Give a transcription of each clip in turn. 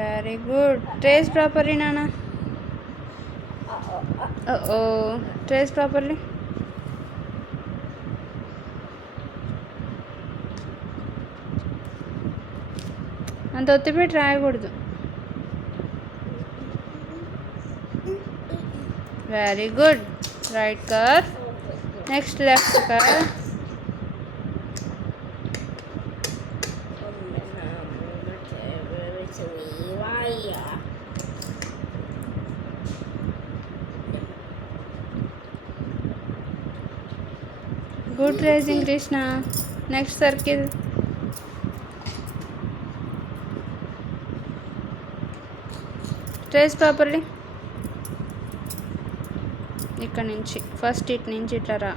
Very good. Trace properly నాన్న. ఓ trace properly. అంత ఒత్తిపెట్టి రాయకూడదు. Very good. Right curve. Next left curve. Good tracing Krishna. Next circle. Trace properly. ఇక్కడ నుంచి ఫస్ట్ ఇటు నుంచి ఇట్లా రా.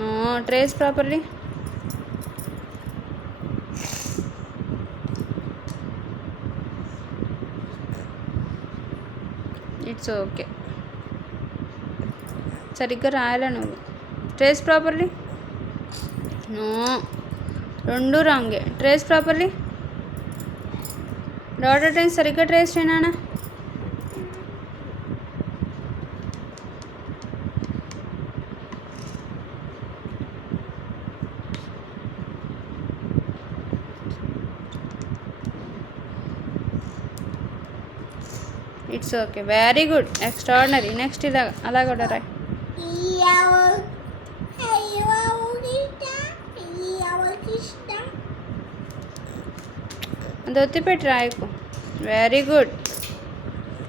No trace properly. It's okay. సరిగ్గా రాయాల నువ్వు. Trace properly. నో రెండు రాంగే. Trace properly. డాటర్ టైం సరిగ్గా ట్రేస్ చేయనా. It's okay. Very good. Extraordinary. Next ఇలా అలా కూడా రాయ్. అంత ఒత్తి పెట్టి రాయకు. Very good.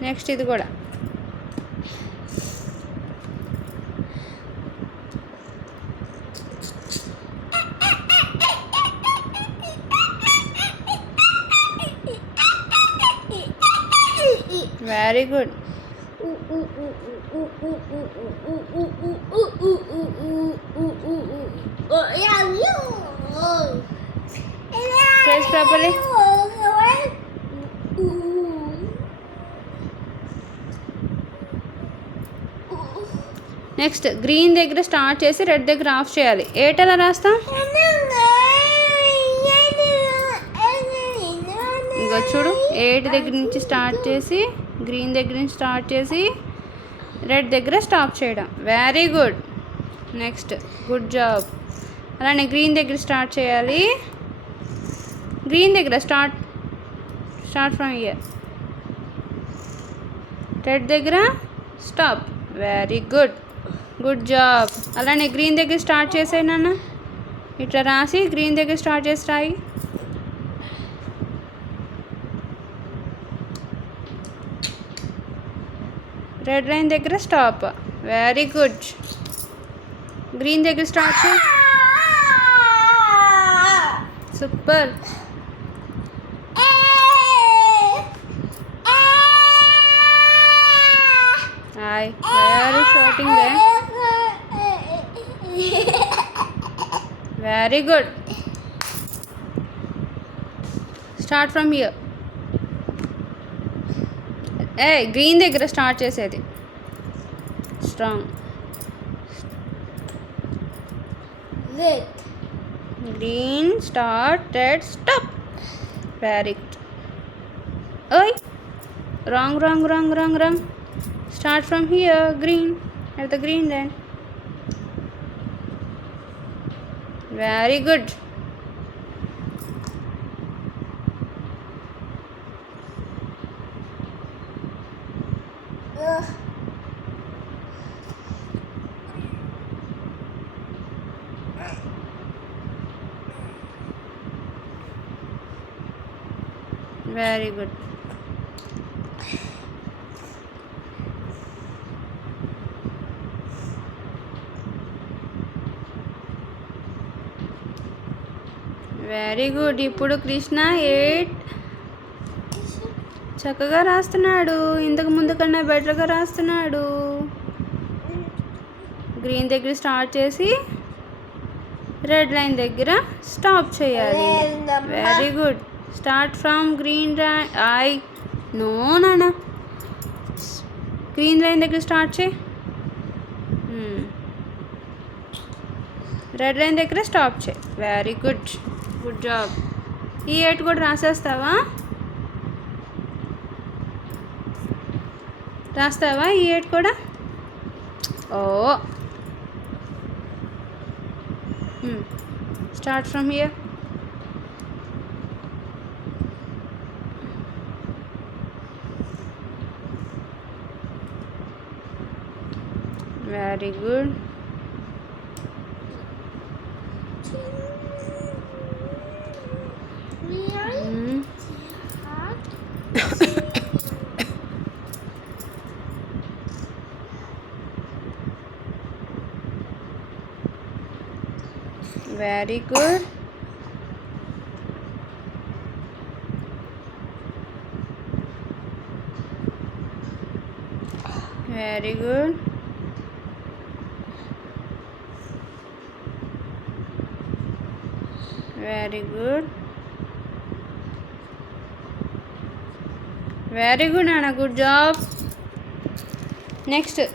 నెక్స్ట్ ఇది కూడా. Very good. Trace properly. Next green దగ్గర స్టార్ట్ చేసి రెడ్ దగ్గర ఆఫ్ చేయాలి. ఏటలా రాస్తాం? ఇంకా చూడు, 8 దగ్గర నుంచి స్టార్ట్ చేసి గ్రీన్ దగ్గర నుంచి స్టార్ట్ చేసి రెడ్ దగ్గర స్టాప్ చేయడం. Very good. Next good job. అలానే గ్రీన్ దగ్గర స్టార్ట్ చేయాలి. గ్రీన్ దగ్గర స్టార్ట్ ఫ్రమ్ ఇయర్. రెడ్ దగ్గర stop. Very good. Good job. అలానే గ్రీన్ దగ్గర స్టార్ట్ చేసాయి నాన్న. ఇట్లా రాసి గ్రీన్ దగ్గర స్టార్ట్ చేసి రాయి. రెడ్ లైన్ దగ్గర స్టాప్. Very good. గ్రీన్ దగ్గర స్టార్ట్ చేయి. Super. Hi, why are you shouting there? Very good. Start from here. Green దగ్గర స్టార్ట్ చేసేది. Strong. Green start, red stop. Very good. ఓయ్ wrong wrong wrong wrong wrong. Start from here, green, at the green line. Very good. Very good. Very good. ఇప్పుడు కృష్ణ 8 చక్కగా రాస్తున్నాడు. ఇంతకు ముందు కన్నా బెటర్గా రాస్తున్నాడు. గ్రీన్ దగ్గర స్టార్ట్ చేసి రెడ్ లైన్ దగ్గర స్టాప్ చేయాలి. Very good. Start from green no నాన్న. గ్రీన్ లైన్ దగ్గర స్టార్ట్ చేయి. రెడ్ లైన్ దగ్గర స్టాప్ చేయి. Very good. Good job. ఈ 8 కూడా రాసేస్తావా? రాస్తావా ఈ 8 కూడా? Oh start from here. Very good. Very good. Very good. Very good. Very good, Anna. Good job. Next.